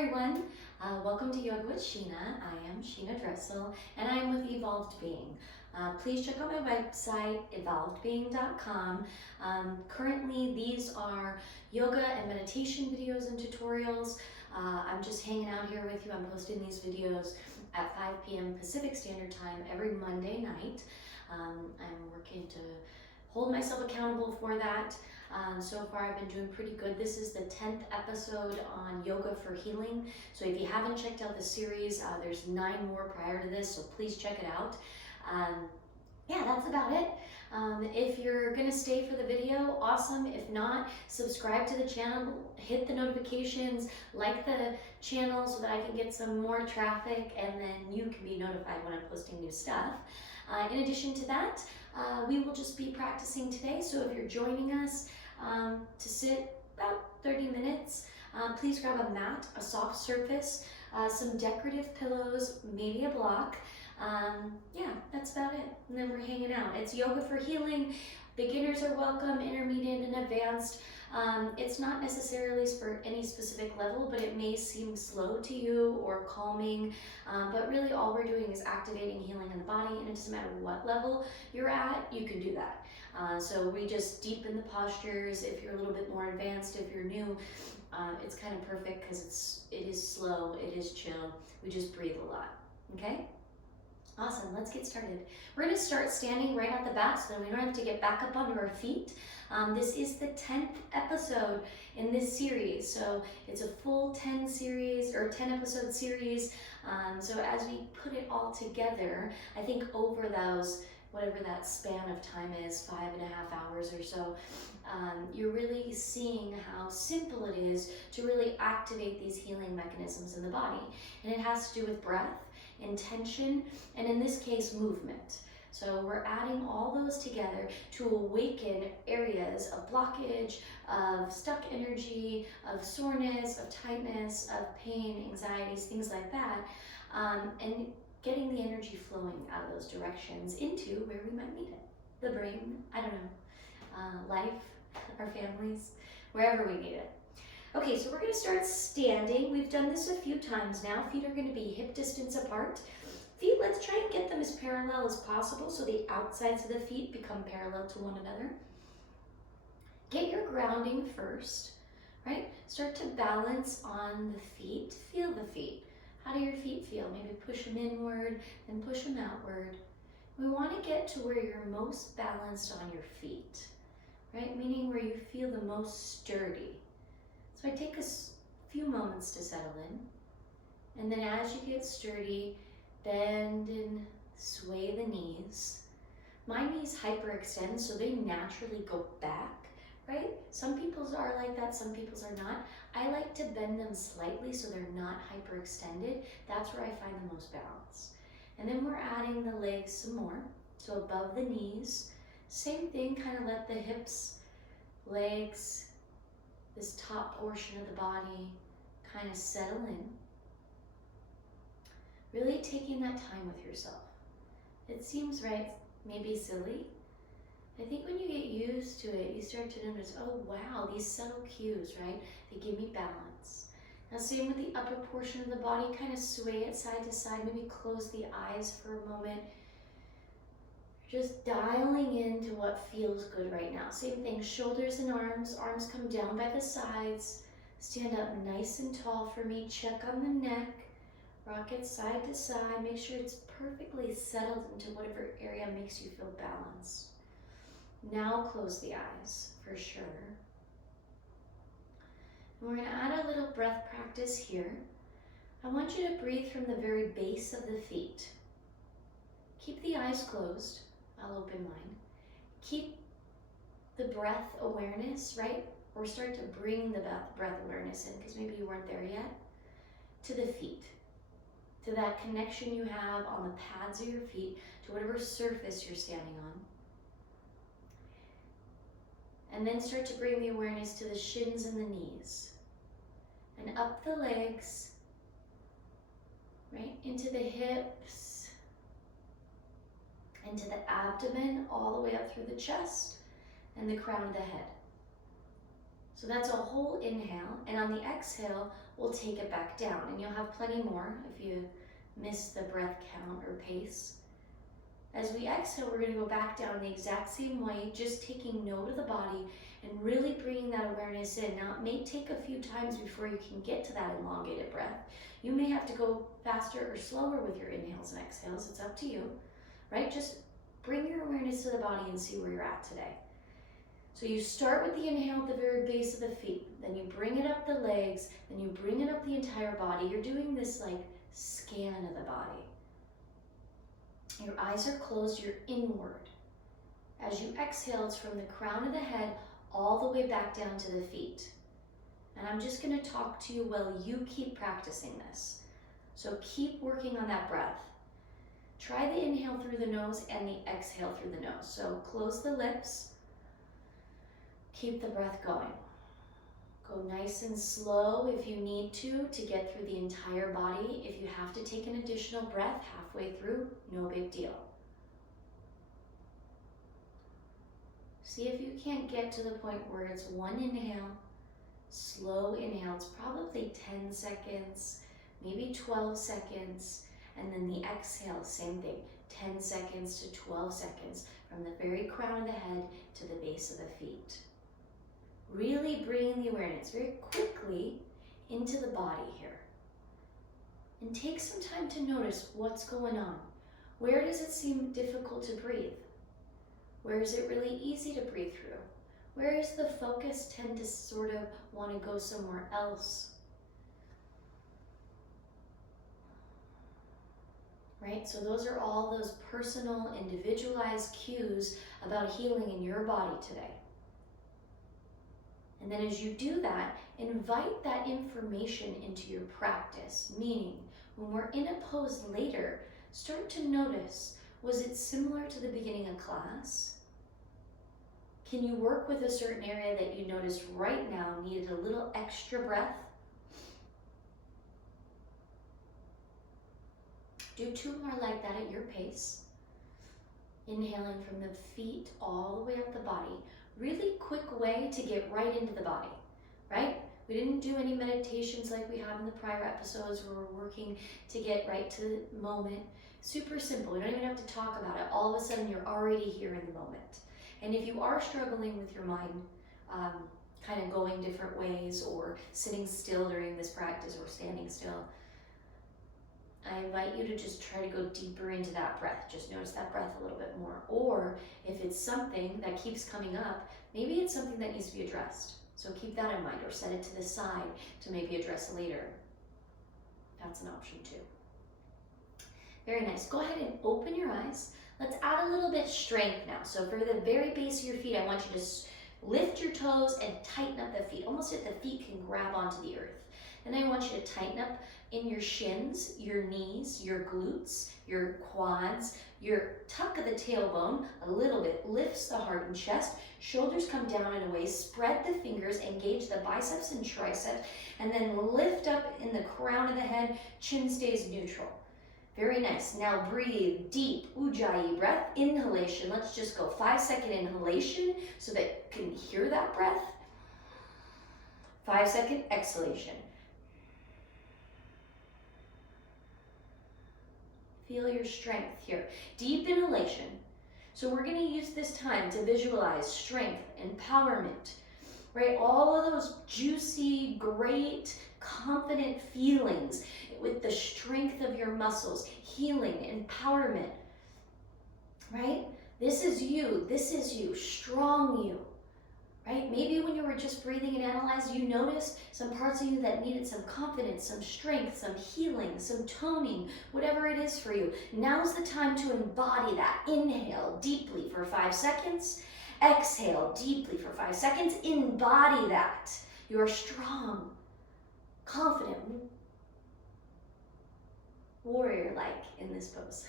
everyone, welcome to Yoga with Sheena. I am Sheena Dressel and I am with Evolved Being. Please check out my website, evolvedbeing.com. Currently, these are yoga and meditation videos and tutorials. I'm just hanging out here with you. I'm posting these videos at 5 p.m. Pacific Standard Time every Monday night. I'm working to hold myself accountable for that. So far I've been doing pretty good. This is the 10th episode on yoga for healing. So if you haven't checked out the series, there's 9 more prior to this, so please check it out. Yeah, that's about it. If you're gonna stay for the video, awesome. If not, subscribe to the channel, hit the notifications, like the channel so that I can get some more traffic and then you can be notified when I'm posting new stuff. In addition to that, we will just be practicing today. So if you're joining us to sit about 30 minutes, please grab a mat, a soft surface, some decorative pillows, maybe a block. Yeah, that's about it. And then we're hanging out. It's yoga for healing. Beginners are welcome, intermediate and advanced. It's not necessarily for any specific level, but it may seem slow to you or calming. But really all we're doing is activating healing in the body, and it doesn't matter what level you're at, you can do that. So we just deepen the postures. If you're a little bit more advanced, if you're new, it's kind of perfect because it is slow, it is chill. We just breathe a lot, okay? Awesome, let's get started. We're gonna start standing right at the bat so then we don't have to get back up onto our feet. This is the 10th episode in this series. So it's a full 10 episode series. So as we put it all together, I think over those, whatever that span of time is, 5.5 hours or so, you're really seeing how simple it is to really activate these healing mechanisms in the body. And it has to do with breath, intention, and in this case, movement. So we're adding all those together to awaken areas of blockage, of stuck energy, of soreness, of tightness, of pain, anxieties, things like that, and getting the energy flowing out of those directions into where we might need it. The brain, I don't know, life, our families, wherever we need it. Okay, so we're gonna start standing. We've done this a few times now. Feet are gonna be hip distance apart. Feet, let's try and get them as parallel as possible so the outsides of the feet become parallel to one another. Get your grounding first, right? Start to balance on the feet. Feel the feet. How do your feet feel? Maybe push them inward, then push them outward. We wanna get to where you're most balanced on your feet, right? Meaning where you feel the most sturdy. So I take a few moments to settle in. And then as you get sturdy, bend and sway the knees. My knees hyperextend, so they naturally go back, right? Some people's are like that, some people's are not. I like to bend them slightly so they're not hyperextended. That's where I find the most balance. And then we're adding the legs some more. So above the knees, same thing, kind of let the hips, legs, this top portion of the body kind of settle in. Really taking that time with yourself. It seems right, maybe silly. I think when you get used to it, you start to notice, oh wow, these subtle cues, right? They give me balance. Now same with the upper portion of the body, kind of sway it side to side, maybe close the eyes for a moment. Just dialing into what feels good right now. Same thing, shoulders and arms come down by the sides. Stand up nice and tall for me, check on the neck. Rock it side to side, make sure it's perfectly settled into whatever area makes you feel balanced. Now close the eyes, for sure. And we're gonna add a little breath practice here. I want you to breathe from the very base of the feet. Keep the eyes closed, I'll open mine. Keep the breath awareness, right? Or start to bring the breath awareness in, because maybe you weren't there yet, to the feet. To that connection you have on the pads of your feet, to whatever surface you're standing on. And then start to bring the awareness to the shins and the knees. And up the legs, right, into the hips, into the abdomen, all the way up through the chest and the crown of the head. So that's a whole inhale, and on the exhale, we'll take it back down, and you'll have plenty more if you miss the breath count or pace. As we exhale, we're going to go back down the exact same way, just taking note of the body and really bringing that awareness in. Now, it may take a few times before you can get to that elongated breath. You may have to go faster or slower with your inhales and exhales. It's up to you, right? Just bring your awareness to the body and see where you're at today. So you start with the inhale at the very base of the feet, then you bring it up the legs, then you bring it up the entire body. You're doing this like scan of the body. Your eyes are closed, you're inward. As you exhale, it's from the crown of the head all the way back down to the feet. And I'm just going to talk to you while you keep practicing this. So keep working on that breath. Try the inhale through the nose and the exhale through the nose. So close the lips. Keep the breath going. Go nice and slow if you need to get through the entire body. If you have to take an additional breath halfway through, no big deal. See if you can't get to the point where it's one inhale, slow inhale. It's probably 10 seconds, maybe 12 seconds. And then the exhale, same thing, 10 seconds to 12 seconds from the very crown of the head to the base of the feet. Really bringing the awareness very quickly into the body here. And take some time to notice what's going on. Where does it seem difficult to breathe? Where is it really easy to breathe through? Where does the focus tend to sort of want to go somewhere else? Right? So those are all those personal, individualized cues about healing in your body today. And then as you do that, invite that information into your practice, meaning when we're in a pose later, start to notice, was it similar to the beginning of class? Can you work with a certain area that you noticed right now needed a little extra breath? Do two more like that at your pace. Inhaling from the feet all the way up the body. Really quick way to get right into the body, right? We didn't do any meditations like we have in the prior episodes where we're working to get right to the moment. Super simple. We don't even have to talk about it. All of a sudden, you're already here in the moment. And if you are struggling with your mind, kind of going different ways or sitting still during this practice or standing still, I invite you to just try to go deeper into that breath. Just notice that breath a little bit more. Or if it's something that keeps coming up, maybe it's something that needs to be addressed. So keep that in mind or set it to the side to maybe address later. That's an option too. Very nice. Go ahead and open your eyes. Let's add a little bit strength now. So for the very base of your feet, I want you to lift your toes and tighten up the feet. Almost if the feet can grab onto the earth. Then I want you to tighten up in your shins, your knees, your glutes, your quads, your tuck of the tailbone a little bit, lifts the heart and chest, shoulders come down and away, spread the fingers, engage the biceps and triceps, and then lift up in the crown of the head, chin stays neutral. Very nice. Now breathe deep, ujjayi breath, inhalation. Let's just go 5-second inhalation so that you can hear that breath. 5-second exhalation. Feel your strength here. Deep inhalation. So we're going to use this time to visualize strength, empowerment, right? All of those juicy, great, confident feelings with the strength of your muscles, healing, empowerment, right? This is you, strong you, right? Maybe when you were just breathing and analyzing, you noticed some parts of you that needed some confidence, some strength, some healing, some toning, whatever it is for you. Now's the time to embody that. Inhale deeply for 5 seconds. Exhale deeply for 5 seconds. Embody that. You are strong, confident, warrior-like in this pose.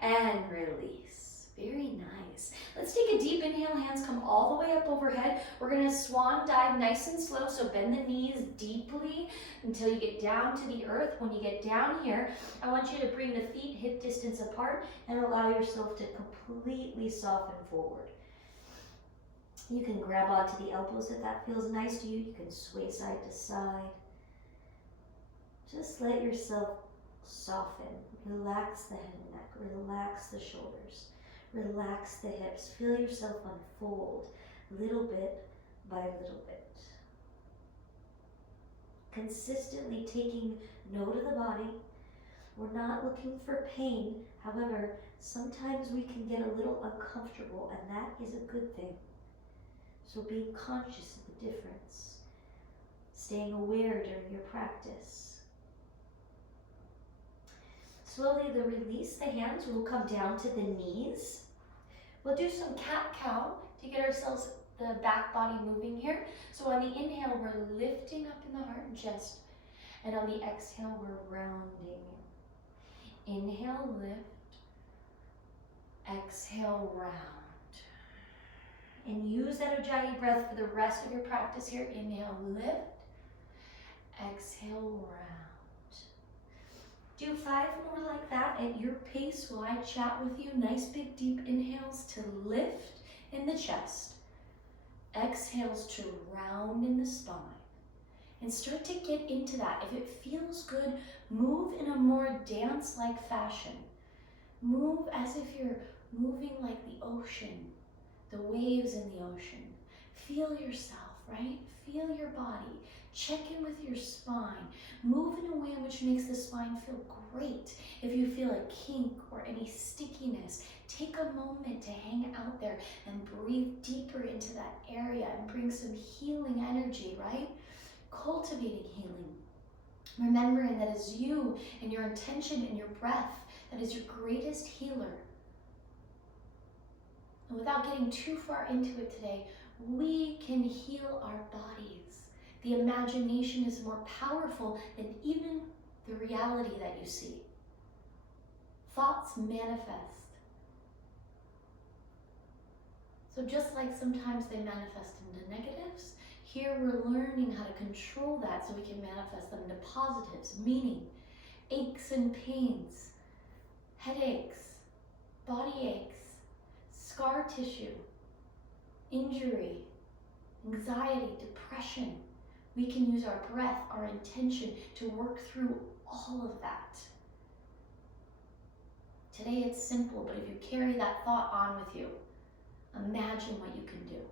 And release. Very nice. Let's take a deep inhale. Hands come all the way up overhead. We're going to swan dive nice and slow. So bend the knees deeply until you get down to the earth. When you get down here, I want you to bring the feet hip distance apart and allow yourself to completely soften forward. You can grab onto the elbows if that feels nice to you. You can sway side to side. Just let yourself soften. Relax the head and neck. Relax the shoulders. Relax the hips. Feel yourself unfold little bit by little bit. Consistently taking note of the body. We're not looking for pain. However, sometimes we can get a little uncomfortable, and that is a good thing. So being conscious of the difference. Staying aware during your practice. Slowly release the hands. We'll come down to the knees. We'll do some cat-cow to get ourselves the back body moving here. So on the inhale, we're lifting up in the heart and chest. And on the exhale, we're rounding. Inhale, lift. Exhale, round. And use that Ujjayi breath for the rest of your practice here. Inhale, lift. Exhale, round. Do 5 more like that at your pace while I chat with you. Nice big deep inhales to lift in the chest. Exhales to round in the spine. And start to get into that. If it feels good, move in a more dance-like fashion. Move as if you're moving like the ocean, the waves in the ocean. Feel yourself, right? Feel your body. Check in with your spine. Move in a way in which makes the spine feel great. If you feel a kink or any stickiness, take a moment to hang out there and breathe deeper into that area and bring some healing energy, right? Cultivating healing. Remembering that it's you and your intention and your breath that is your greatest healer. And without getting too far into it today, we can heal our bodies. The imagination is more powerful than even the reality that you see. Thoughts manifest. So just like sometimes they manifest into negatives, here we're learning how to control that so we can manifest them into positives, meaning aches and pains, headaches, body aches, scar tissue, injury, anxiety, depression. We can use our breath, our intention to work through all of that. Today it's simple, but if you carry that thought on with you, imagine what you can do.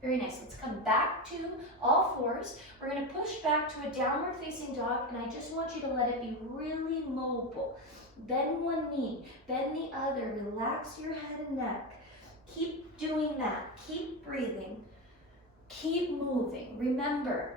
Very nice. Let's come back to all fours. We're going to push back to a downward facing dog, and I just want you to let it be really mobile. Bend one knee, bend the other, relax your head and neck. Keep doing that. Keep breathing. Keep moving. Remember,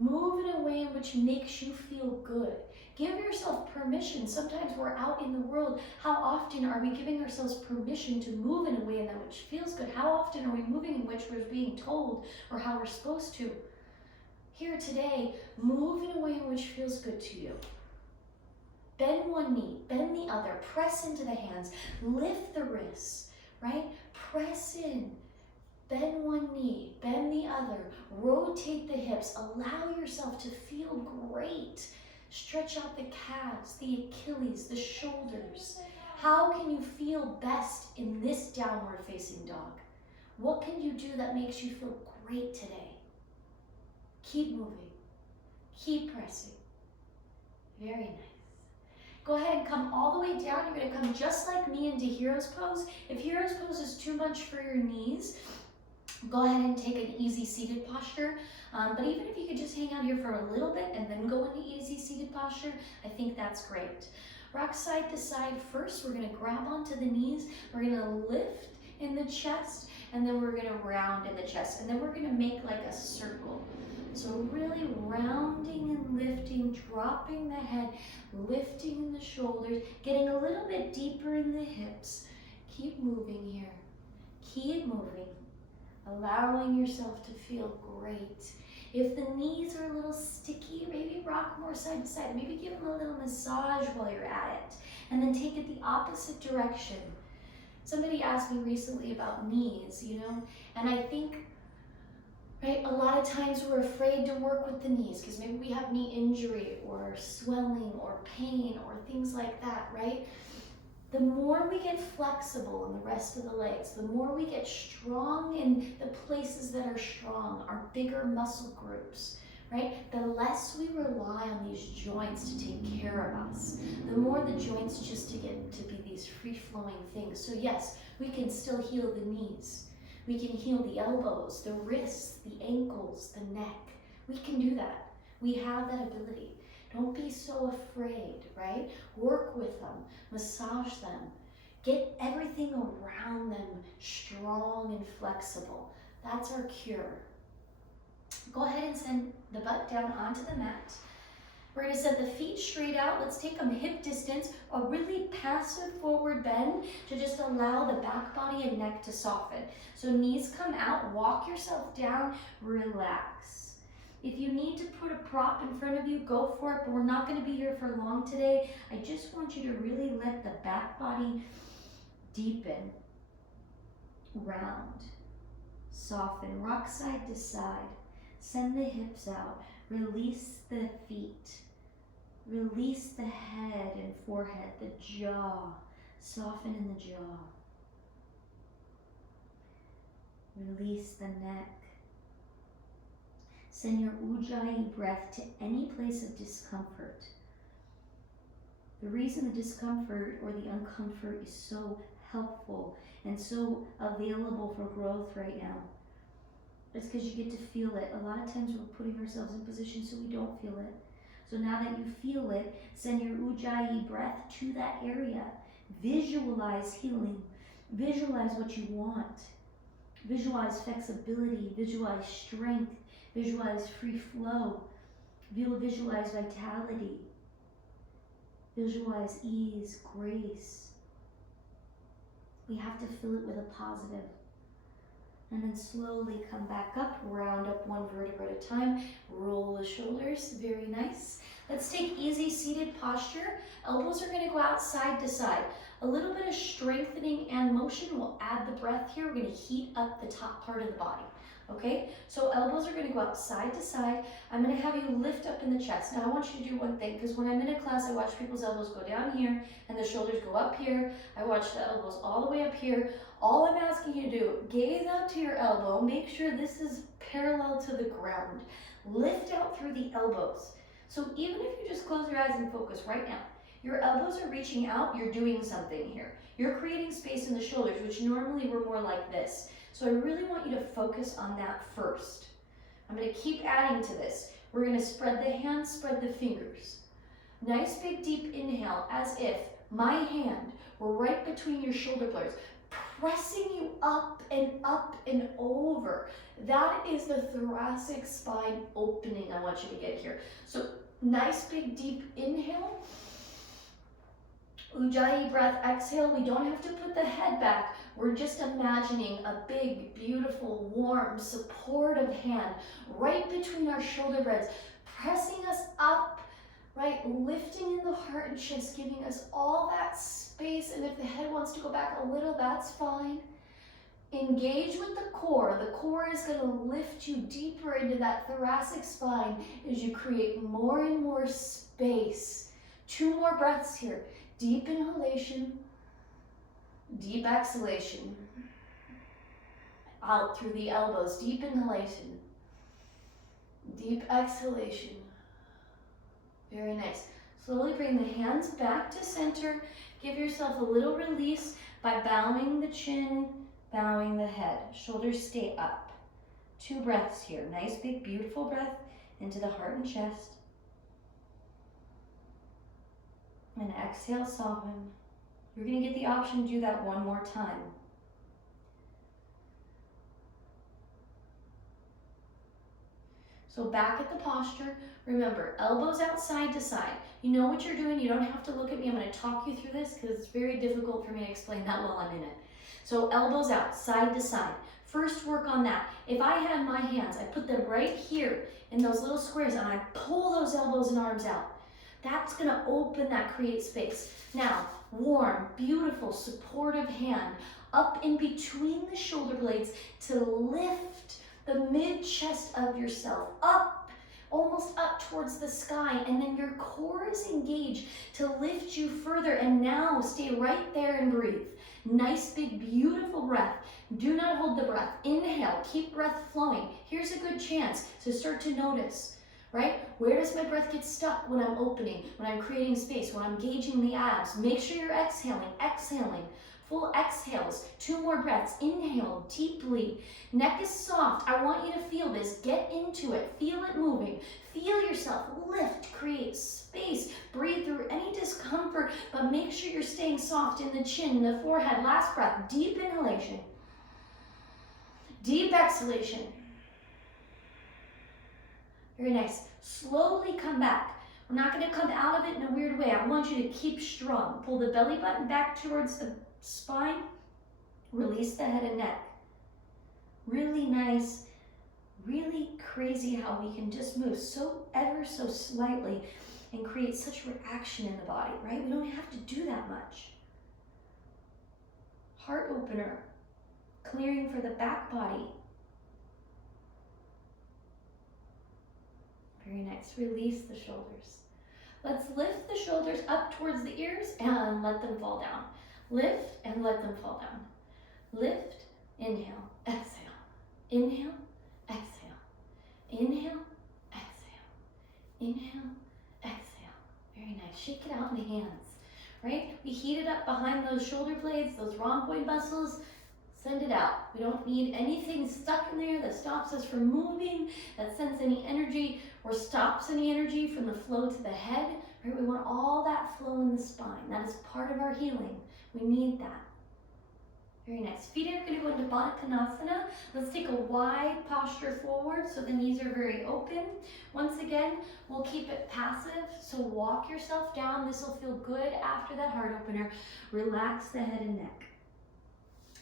move in a way in which makes you feel good. Give yourself permission. Sometimes we're out in the world. How often are we giving ourselves permission to move in a way in that which feels good? How often are we moving in which we're being told or how we're supposed to? Here today, move in a way in which feels good to you. Bend one knee, bend the other, press into the hands, lift the wrists, right? Press in. Bend one knee, bend the other, rotate the hips, allow yourself to feel great. Stretch out the calves, the Achilles, the shoulders. How can you feel best in this downward facing dog? What can you do that makes you feel great today? Keep moving, keep pressing. Very nice. Go ahead and come all the way down. You're going to come just like me into Hero's Pose. If Hero's Pose is too much for your knees, go ahead and take an easy seated posture. But even if you could just hang out here for a little bit and then go into easy seated posture, I think that's great. Rock side to side first. We're going to grab onto the knees. We're going to lift in the chest, and then we're going to round in the chest. And then we're going to make like a circle. So really rounding and lifting, dropping the head, lifting in the shoulders, getting a little bit deeper in the hips. Keep moving here. Keep moving. Allowing yourself to feel great. If the knees are a little sticky, maybe rock more side to side. Maybe give them a little massage while you're at it. And then take it the opposite direction. Somebody asked me recently about knees, and I think, right, a lot of times we're afraid to work with the knees because maybe we have knee injury or swelling or pain or things like that, right? The more we get flexible in the rest of the legs, the more we get strong in the places that are strong, our bigger muscle groups, right? The less we rely on these joints to take care of us, the more the joints just to get to be these free-flowing things. So yes, we can still heal the knees. We can heal the elbows, the wrists, the ankles, the neck. We can do that. We have that ability. Don't be so afraid, right? Work with them, massage them. Get everything around them strong and flexible. That's our cure. Go ahead and send the butt down onto the mat. We're going to send the feet straight out. Let's take them hip distance, a really passive forward bend to just allow the back body and neck to soften. So knees come out, walk yourself down, relax. If you need to put a prop in front of you, go for it, but we're not going to be here for long today. I just want you to really let the back body deepen, round, soften, rock side to side. Send the hips out, release the feet, release the head and forehead, the jaw, soften in the jaw. Release the neck. Send your Ujjayi breath to any place of discomfort. The reason the discomfort or the uncomfort is so helpful and so available for growth right now, it's because you get to feel it. A lot of times we're putting ourselves in positions so we don't feel it. So now that you feel it, send your Ujjayi breath to that area. Visualize healing. Visualize what you want. Visualize flexibility. Visualize strength. Visualize free flow. Visualize vitality. Visualize ease, grace. We have to fill it with a positive. And then slowly come back up, round up one vertebra at a time, roll the shoulders, very nice. Let's take easy seated posture. Elbows are gonna go out side to side. A little bit of strengthening and motion will add the breath here. We're gonna heat up the top part of the body, okay? So elbows are gonna go out side to side. I'm gonna have you lift up in the chest. Now I want you to do one thing, because when I'm in a class, I watch people's elbows go down here and the shoulders go up here. I watch the elbows all the way up here. All I'm asking you to do, gaze out to your elbow, make sure this is parallel to the ground. Lift out through the elbows. So even if you just close your eyes and focus right now, your elbows are reaching out, you're doing something here. You're creating space in the shoulders, which normally were more like this. So I really want you to focus on that first. I'm gonna keep adding to this. We're gonna spread the hands, spread the fingers. Nice big deep inhale, as if my hand were right between your shoulder blades, pressing you up and over. That is the thoracic spine opening I want you to get here. So nice big deep inhale. Ujjayi breath, exhale. We don't have to put the head back. We're just imagining a big, beautiful, warm, supportive hand right between our shoulder blades, pressing us up, right? Lifting in the heart and chest, giving us all that space. And if the head wants to go back a little, that's fine. Engage with the core. The core is going to lift you deeper into that thoracic spine as you create more and more space. 2 more breaths here. Deep inhalation, deep exhalation. Out through the elbows, deep inhalation, deep exhalation. Very nice. Slowly bring the hands back to center. Give yourself a little release by bowing the chin, bowing the head. Shoulders stay up. 2 breaths here. Nice, big, beautiful breath into the heart and chest. And exhale, soften. You're going to get the option to do that one more time. So back at the posture, remember, elbows out side to side. You know what you're doing. You don't have to look at me. I'm going to talk you through this because it's very difficult for me to explain that while I'm in it. So elbows out, side to side. First work on that. If I had my hands, I put them right here in those little squares and I pull those elbows and arms out. That's going to open that create space. Now, warm, beautiful, supportive hand up in between the shoulder blades to lift the mid-chest of yourself up, almost up towards the sky, and then your core is engaged to lift you further. And now stay right there and breathe. Nice, big, beautiful breath. Do not hold the breath. Inhale, keep breath flowing. Here's a good chance to start to notice, right? Where does my breath get stuck when I'm opening, when I'm creating space, when I'm gauging the abs? Make sure you're exhaling, exhaling. Full exhales, 2 more breaths. Inhale deeply. Neck is soft. I want you to feel this. Get into it. Feel it moving. Feel yourself lift, create space. Breathe through any discomfort, but make sure you're staying soft in the chin, the forehead. Last breath. Deep inhalation. Deep exhalation. Very nice. Slowly come back. We're not going to come out of it in a weird way. I want you to keep strong. Pull the belly button back towards the spine. Release the head and neck. Really nice. Really crazy how we can just move so ever so slightly and create such reaction in the body, right? We don't have to do that much. Heart opener. Clearing for the back body. Very nice. Release the shoulders. Let's lift the shoulders up towards the ears and let them fall down. Lift and let them fall down. Lift, inhale, exhale. Inhale, exhale. Inhale, exhale. Inhale, exhale. Very nice. Shake it out in the hands, right? We heat it up behind those shoulder blades, those rhomboid muscles. Send it out. We don't need anything stuck in there that stops us from moving, that sends any energy or stops any energy from the flow to the head. Right? We want all that flow in the spine. That is part of our healing. We need that. Very nice. Feet are going to go into Baddha Konasana. Let's take a wide posture forward so the knees are very open. Once again, we'll keep it passive. So walk yourself down. This will feel good after that heart opener. Relax the head and neck.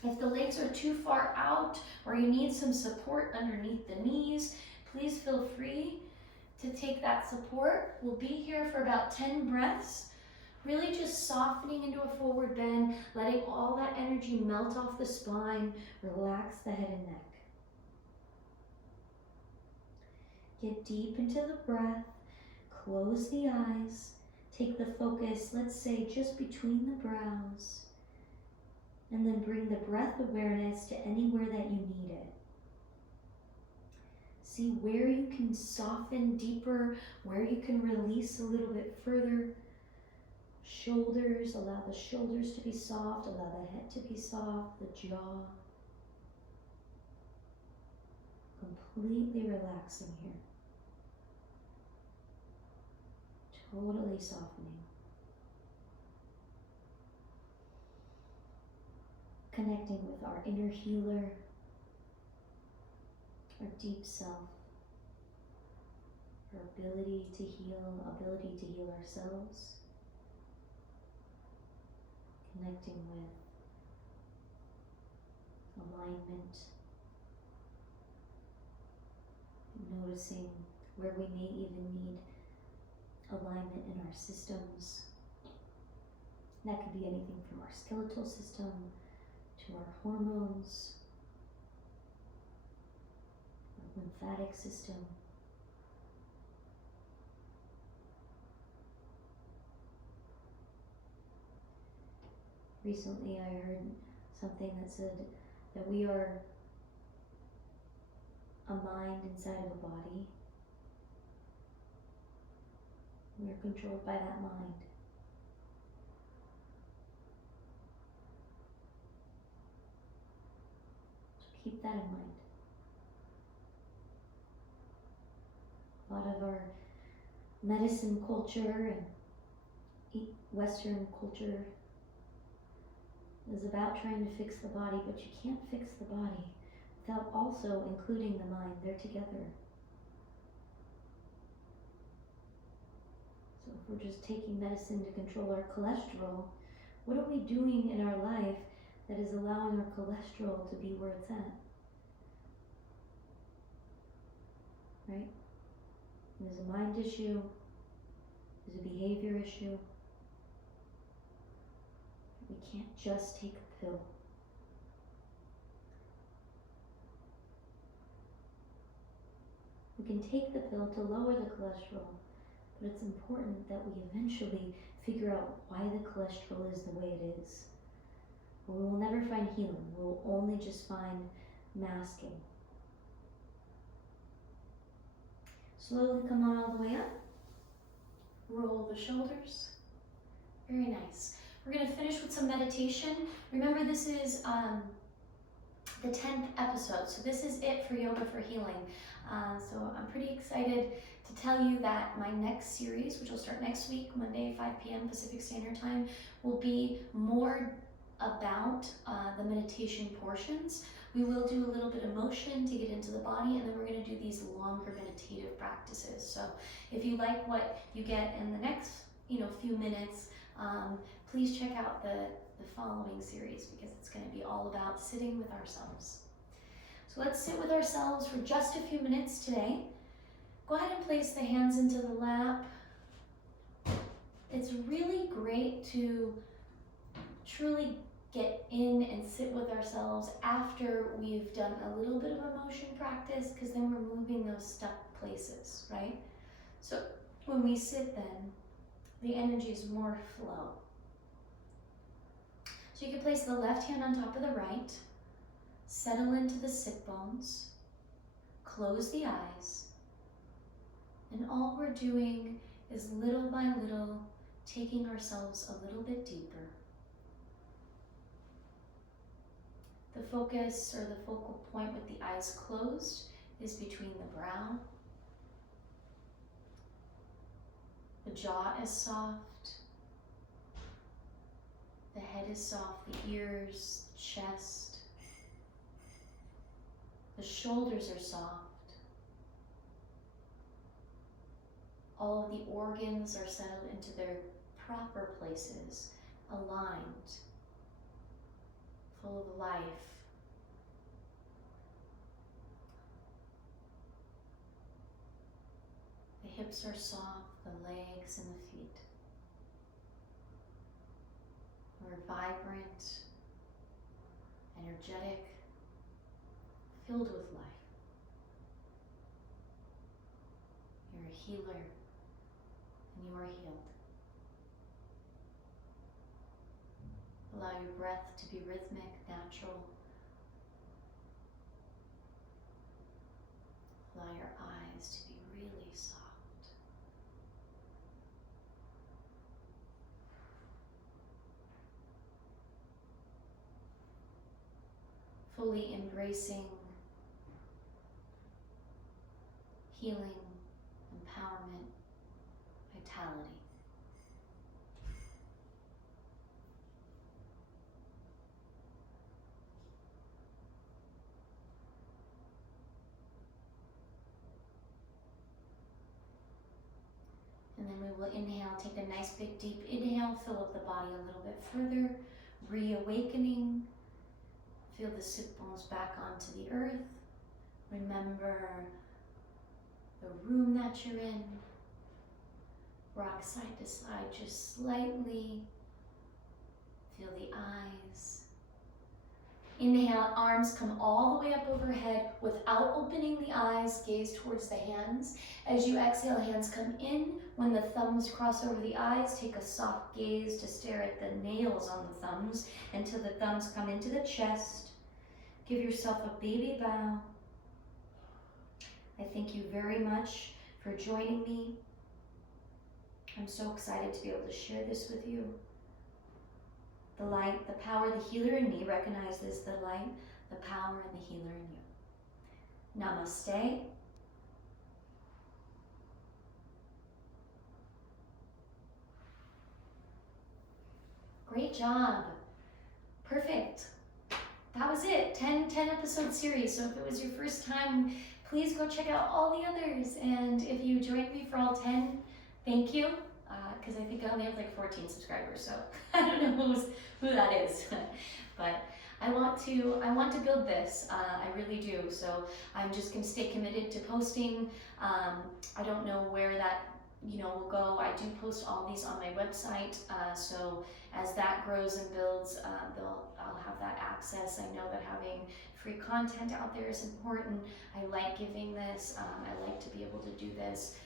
If the legs are too far out or you need some support underneath the knees, please feel free to take that support. We'll be here for about 10 breaths, really just softening into a forward bend, letting all that energy melt off the spine, relax the head and neck. Get deep into the breath, close the eyes, take the focus, let's say just between the brows. And then bring the breath awareness to anywhere that you need it. See where you can soften deeper, where you can release a little bit further. Shoulders, allow the shoulders to be soft, allow the head to be soft, the jaw. Completely relaxing here. Totally softening. Connecting with our inner healer, our deep self, our ability to heal ourselves. Connecting with alignment, noticing where we may even need alignment in our systems. That could be anything from our skeletal system to our hormones, our lymphatic system. Recently I heard something that said that we are a mind inside of a body. We are controlled by that mind. Keep that in mind. A lot of our medicine culture and Western culture is about trying to fix the body, but you can't fix the body without also including the mind. They're together. So if we're just taking medicine to control our cholesterol, what are we doing in our life that is allowing our cholesterol to be where it's at? Right? There's a mind issue, there's a behavior issue. We can't just take a pill. We can take the pill to lower the cholesterol, but it's important that we eventually figure out why the cholesterol is the way it is. We will never find healing. We will only just find masking. Slowly come on all the way up. Roll the shoulders. Very nice. We're going to finish with some meditation. Remember, this is the 10th episode, so this is it for Yoga for Healing. So I'm pretty excited to tell you that my next series, which will start next week, Monday, 5 p.m. Pacific Standard Time, will be more about the meditation portions. We will do a little bit of motion to get into the body, and then we're going to do these longer meditative practices. So if you like what you get in the next few minutes, please check out the following series, because it's going to be all about sitting with ourselves. So let's sit with ourselves for just a few minutes today. Go ahead and place the hands into the lap. It's really great to truly get in and sit with ourselves after we've done a little bit of a motion practice, because then we're moving those stuck places, right? So when we sit, then the energy is more flow. So you can place the left hand on top of the right, settle into the sit bones, close the eyes, and all we're doing is little by little taking ourselves a little bit deeper. The focus, or the focal point with the eyes closed, is between the brow. The jaw is soft. The head is soft, the ears, chest. The shoulders are soft. All of the organs are settled into their proper places, aligned, full of life. The hips are soft, the legs and the feet. We're vibrant, energetic, filled with life. You're a healer, and you are healed. Allow your breath to be rhythmic, natural. Allow your eyes to be really soft. Fully embracing healing, empowerment, vitality. And then we will inhale, take a nice big deep inhale, fill up the body a little bit further, reawakening. Feel the sit bones back onto the earth. Remember the room that you're in. Rock side to side just slightly. Feel the eyes. Inhale, arms come all the way up overhead without opening the eyes. Gaze towards the hands. As you exhale, hands come in. When the thumbs cross over the eyes, take a soft gaze to stare at the nails on the thumbs until the thumbs come into the chest. Give yourself a baby bow. I thank you very much for joining me. I'm so excited to be able to share this with you. The light, the power, the healer in me recognizes the light, the power, and the healer in you. Namaste. Great job. Perfect. That was it, 10 episode series. So if it was your first time, please go check out all the others. And if you joined me for all 10, thank you. Because I think I only have like 14 subscribers, so I don't know who that is. But I want to build this. I really do. So I'm just gonna stay committed to posting. I don't know where that will go. I do post all these on my website. So as that grows and builds, I'll have that access. I know that having free content out there is important. I like giving this. I like to be able to do this.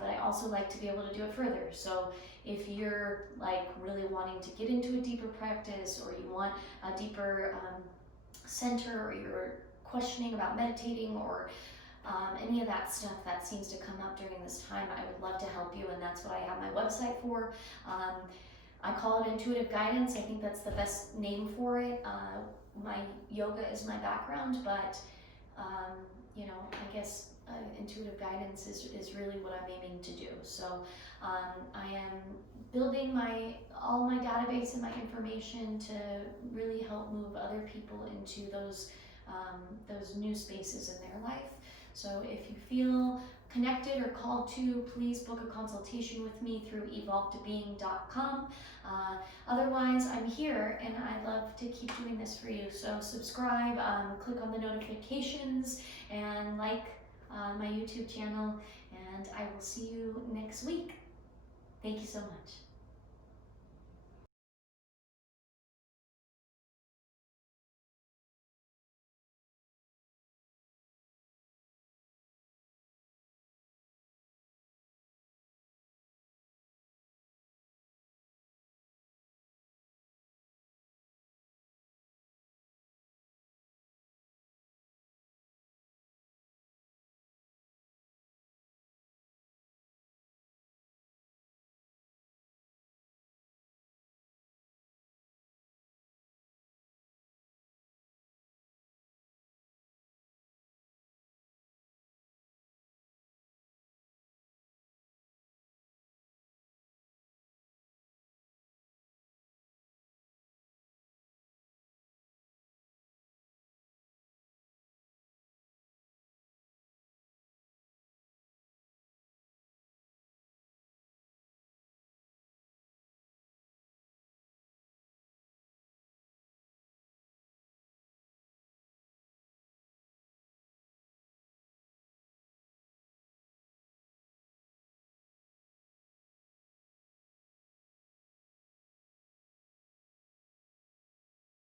But I also like to be able to do it further. So if you're like really wanting to get into a deeper practice, or you want a deeper center, or you're questioning about meditating, or any of that stuff that seems to come up during this time, I would love to help you, and that's what I have my website for. I call it intuitive guidance. I think that's the best name for it. My yoga is my background, but you know, I guess intuitive guidance is really what I'm aiming to do. So I am building all my database and my information to really help move other people into those new spaces in their life. So if you feel connected or called to, please book a consultation with me through evolvedbeing.com. Otherwise, I'm here and I'd love to keep doing this for you. So subscribe, click on the notifications, and like my YouTube channel, and I will see you next week. Thank you so much.